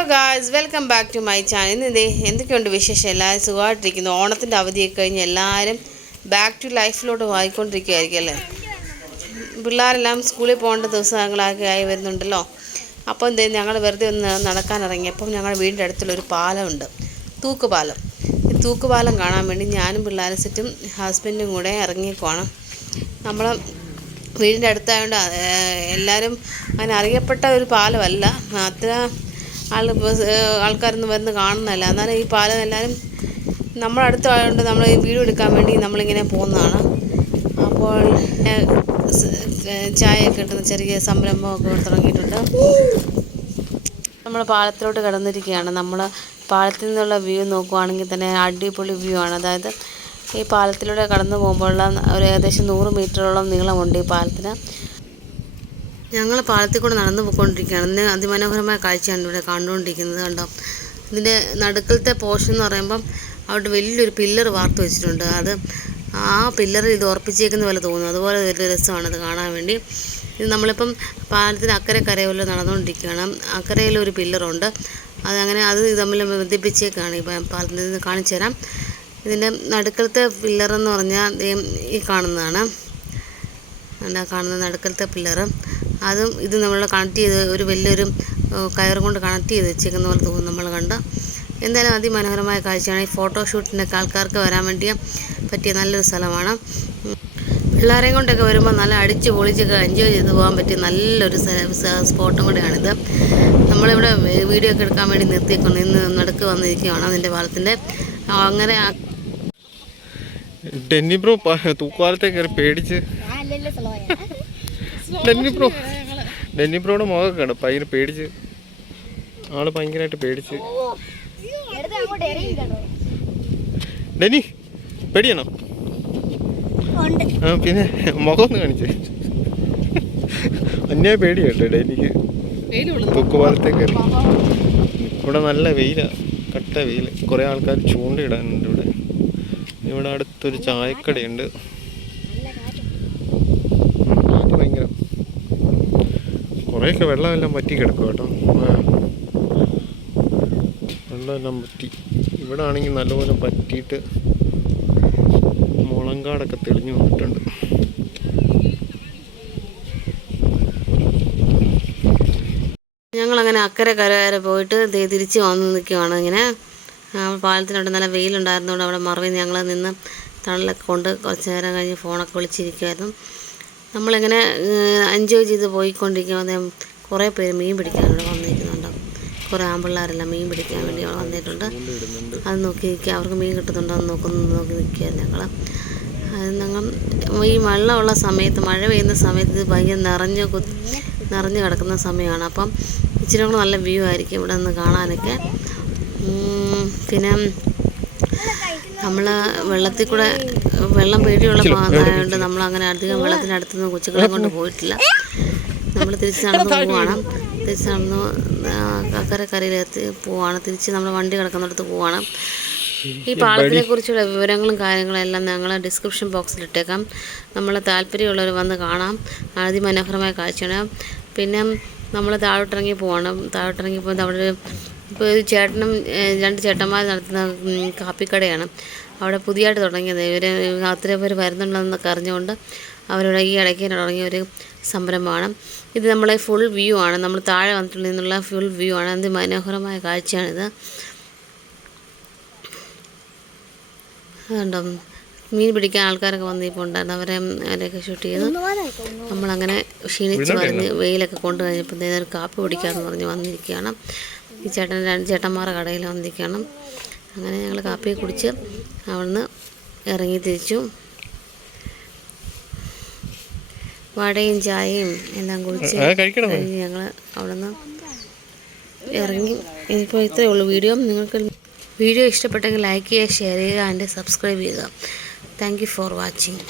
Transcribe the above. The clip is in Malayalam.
Hello guys, welcome back to my channel. ഇന്ന് എന്തൊക്കെയുണ്ട് വിശേഷം? എല്ലാവരും സുഖമായിട്ടിരിക്കുന്നു. ഓണത്തിൻ്റെ അവധിയൊക്കെ കഴിഞ്ഞ് എല്ലാവരും ബാക്ക് ടു ലൈഫിലോട്ട് വായിക്കൊണ്ടിരിക്കുകയായിരിക്കും അല്ലേ? പിള്ളേരെല്ലാം സ്കൂളിൽ പോകേണ്ട ദിവസങ്ങളൊക്കെ ആയി വരുന്നുണ്ടല്ലോ. അപ്പോൾ ഞങ്ങൾ വെറുതെ ഒന്ന് നടക്കാനിറങ്ങിയപ്പം ഞങ്ങളുടെ വീടിൻ്റെ അടുത്തുള്ളൊരു പാലമുണ്ട്, തൂക്കുപാലം. ഈ തൂക്കുപാലം കാണാൻ വേണ്ടി ഞാനും പിള്ളേരും സെറ്റും ഹസ്ബൻഡും കൂടെ ഇറങ്ങിയേക്കുവാണ്. നമ്മൾ വീടിൻ്റെ അടുത്തായതുകൊണ്ട് എല്ലാവരും അങ്ങനെ അറിയപ്പെട്ട ഒരു പാലമല്ല, അത്ര ആൾക്കാരൊന്നും വരുന്ന കാണുന്നതല്ല. എന്നാലും ഈ പാലം എല്ലാവരും നമ്മളടുത്തായതുകൊണ്ട് നമ്മൾ ഈ വീഡിയോ എടുക്കാൻ വേണ്ടി നമ്മളിങ്ങനെ പോകുന്നതാണ്. അപ്പോൾ ചായയൊക്കെ കിട്ടുന്ന ചെറിയ സംരംഭമൊക്കെ തുടങ്ങിയിട്ടുണ്ട്. നമ്മൾ പാലത്തിലോട്ട് കിടന്നിരിക്കുകയാണ്. നമ്മൾ പാലത്തിൽ നിന്നുള്ള വ്യൂ നോക്കുവാണെങ്കിൽ തന്നെ അടിപൊളി വ്യൂ ആണ്. അതായത് ഈ പാലത്തിലൂടെ കടന്നു പോകുമ്പോഴുള്ള ഒരു ഏകദേശം 100 മീറ്ററോളം നീളമുണ്ട് ഈ പാലത്തിന്. ഞങ്ങൾ പാലത്തിൽ കൂടെ നടന്നു പോയിക്കൊണ്ടിരിക്കുകയാണ്. ഇന്ന് അതിമനോഹരമായ കാഴ്ചയാണ് ഇവിടെ കണ്ടുകൊണ്ടിരിക്കുന്നത്. കണ്ടോ, ഇതിൻ്റെ നടുക്കലത്തെ പോർഷൻ എന്ന് പറയുമ്പം അവിടെ വലിയൊരു പില്ലർ വാർത്ത് വെച്ചിട്ടുണ്ട്. അത് ആ പില്ലറിൽ ഇത് ഉറപ്പിച്ചേക്കുന്ന പോലെ തോന്നുന്നു. അതുപോലെ വലിയ രസമാണത് കാണാൻ വേണ്ടി. ഇത് നമ്മളിപ്പം പാലത്തിന് അക്കരെ കരയിൽ നടന്നുകൊണ്ടിരിക്കുകയാണ്. അക്കരയിലൊരു പില്ലറുണ്ട്, അത് തമ്മിൽ ബന്ധിപ്പിച്ചേക്കാണ്. ഈ പാലത്തിൽ നിന്ന് കാണിച്ചു തരാം. ഇതിൻ്റെ നടുക്കലത്തെ പില്ലറെന്ന് പറഞ്ഞാൽ ഈ കാണുന്നതാണ്. കാണുന്ന നടുക്കലത്തെ പില്ലറ്, അതും ഇത് നമ്മൾ കണക്ട് ചെയ്ത് ഒരു വലിയൊരു കയർ കൊണ്ട് കണക്ട് ചെയ്ത് വെച്ചേക്കുന്ന പോലെ തോന്നും നമ്മൾ കണ്ട. എന്തായാലും അതിമനോഹരമായ കാഴ്ചയാണ്. ഈ ഫോട്ടോഷൂട്ടിനൊക്കെ ആൾക്കാർക്ക് വരാൻ വേണ്ടി പറ്റിയ നല്ലൊരു സ്ഥലമാണ്. പിള്ളേരെയും കൊണ്ടൊക്കെ വരുമ്പോൾ നല്ല അടിച്ച് പൊളിച്ചൊക്കെ എൻജോയ് ചെയ്ത് പോകാൻ പറ്റിയ നല്ലൊരു സ്പോട്ടും കൂടെയാണിത്. നമ്മളിവിടെ വീഡിയോ ഒക്കെ എടുക്കാൻ വേണ്ടി നിർത്തിക്കൊണ്ട് ഇന്ന് നടുക്ക് വന്നിരിക്കുകയാണ് അതിൻ്റെ പാലത്തിൻ്റെ. അങ്ങനെ ഡെന്നി ബ്രോ തൂക്കുപാലത്തെ കയറി പേടിച്ച്. ഡെന്നി ബ്രോയുടെ മുഖമൊക്കെ കണ്ടു, ഭയങ്കര പേടിച്ച്. ആള് ഭയങ്കരമായിട്ട് പേടിച്ച്. ഡെന്നി പേടിയാണോ? പിന്നെ മുഖം ഒന്ന് കാണിച്ചേ. അന്യായ പേടി കേട്ടോ ഡെന്നിക്ക് തൂക്കുപാലത്തെ കയറി. ഇവിടെ നല്ല വെയിലാണ്, കട്ട വെയിൽ. കുറേ ആൾക്കാർ ചൂണ്ടയിടാനുണ്ട് ഇവിടെ. ഇവിടെ അടുത്തൊരു ചായക്കടയുണ്ട്. അത് ഭയങ്കര കുറേയൊക്കെ വെള്ളമെല്ലാം പറ്റി കിടക്കും കേട്ടോ. വെള്ളമെല്ലാം പറ്റി. ഇവിടെ ആണെങ്കിൽ നല്ലപോലെ പറ്റിയിട്ട് മുളങ്കാടൊക്കെ തെളിഞ്ഞു വന്നിട്ടുണ്ട്. ഞങ്ങളങ്ങനെ അക്കരെ കര പോയിട്ട് തിരിച്ച് വന്ന് നിൽക്കുകയാണ്. ഇങ്ങനെ പാലത്തിനോട്ട് നല്ല വെയിലുണ്ടായിരുന്നതുകൊണ്ട് അവിടെ മറവിൽ ഞങ്ങൾ നിന്ന് തണലൊക്കെ കൊണ്ട് കുറച്ച് നേരം കഴിഞ്ഞ് ഫോണൊക്കെ വിളിച്ചിരിക്കുമായിരുന്നു. നമ്മളിങ്ങനെ എൻജോയ് ചെയ്ത് പോയിക്കൊണ്ടിരിക്കുമ്പോൾ കുറേ പേര് മീൻ പിടിക്കാൻ ഇവിടെ വന്നിരിക്കുന്നുണ്ട്. കുറേ ആൺപിള്ളേരെല്ലാം മീൻ പിടിക്കാൻ വേണ്ടി അവിടെ വന്നിട്ടുണ്ട്. അത് നോക്കി നിൽക്കുക, അവർക്ക് മീൻ കിട്ടുന്നുണ്ടോ എന്ന് നോക്കി നിൽക്കുകയായിരുന്നു ഞങ്ങൾ. അത് ഞങ്ങൾ ഈ വെള്ളമുള്ള സമയത്ത്, മഴ പെയ്യുന്ന സമയത്ത് ഇത് ഭയങ്കര നിറഞ്ഞു കിടക്കുന്ന സമയമാണ്. അപ്പം ഇച്ചിരി കൂടെ നല്ല വ്യൂ ആയിരിക്കും ഇവിടെ നിന്ന് കാണാനൊക്കെ. പിന്നെ നമ്മൾ വെള്ളത്തിൽ കൂടെ വെള്ളം പേടിയുള്ള ഭാഗമായതുകൊണ്ട് നമ്മളങ്ങനെ അധികം വെള്ളത്തിനടുത്തുനിന്ന് കൊച്ചുങ്ങളെ കൊണ്ട് പോയിട്ടില്ല. നമ്മൾ തിരിച്ച് നടന്ന് പോവുകയാണ്. തിരിച്ച് നടന്ന് കരയിലെത്തി പോവുകയാണ്. തിരിച്ച് നമ്മൾ വണ്ടി കിടക്കുന്നിടത്ത് പോവുകയാണ്. ഈ പാലത്തിനെ കുറിച്ചുള്ള വിവരങ്ങളും കാര്യങ്ങളും എല്ലാം ഞങ്ങൾ ഡിസ്ക്രിപ്ഷൻ ബോക്സിൽ ഇട്ടേക്കാം. നമ്മൾ താല്പര്യമുള്ളവർ വന്ന് കാണാം. അതിമനോഹരമായ കാഴ്ചയാണ്. പിന്നെ നമ്മൾ താഴോട്ടിറങ്ങി പോവാണ്. താഴോട്ടിറങ്ങി പോകുന്നത് അവിടെ ഇപ്പോൾ ഒരു ചേട്ടനും 2 ചേട്ടന്മാർ നടത്തുന്ന കാപ്പിക്കടയാണ്. അവിടെ പുതിയതായിട്ട് തുടങ്ങിയത്. അത്രയും പേര് വരുന്നുണ്ടെന്നൊക്കെ അറിഞ്ഞുകൊണ്ട് അവരുടെ ഈ ഇടയ്ക്ക് തുടങ്ങിയ ഒരു സംരംഭമാണ് ഇത്. നമ്മളെ ഫുൾ വ്യൂ ആണ്, നമ്മൾ താഴെ വന്നിട്ടുണ്ടെങ്കിൽ നിന്നുള്ള ഫുൾ വ്യൂ ആണ്. അത് മനോഹരമായ കാഴ്ചയാണിത്. അതുകൊണ്ടോ മീൻ പിടിക്കാൻ ആൾക്കാരൊക്കെ വന്നിപ്പോൾ ഉണ്ടായിരുന്നു. അവരെയൊക്കെ ഷൂട്ട് ചെയ്ത് നമ്മളങ്ങനെ ക്ഷീണിച്ച് പറഞ്ഞ് വെയിലൊക്കെ കൊണ്ട് കഴിഞ്ഞപ്പോൾ ഒരു കാപ്പി പിടിക്കാമെന്ന് പറഞ്ഞ് വന്നിരിക്കുകയാണ്. ഈ 2 ചേട്ടന്മാരുടെ കടയിൽ വന്നിരിക്കുകയാണ്. അങ്ങനെ ഞങ്ങൾ കാപ്പി കുടിച്ച് അവിടുന്ന് ഇറങ്ങി തിരിച്ചു. വടയും ചായയും എല്ലാം കുടിച്ച് കഴിഞ്ഞ് ഞങ്ങൾ അവിടുന്ന് ഇറങ്ങി. ഇനിയിപ്പോൾ ഇത്രയേ ഉള്ളൂ വീഡിയോ. നിങ്ങൾക്ക് വീഡിയോ ഇഷ്ടപ്പെട്ടെങ്കിൽ ലൈക്ക് ചെയ്യുക, ഷെയർ ചെയ്യുക, ആൻഡ് സബ്സ്ക്രൈബ് ചെയ്യുക. Thank you for watching.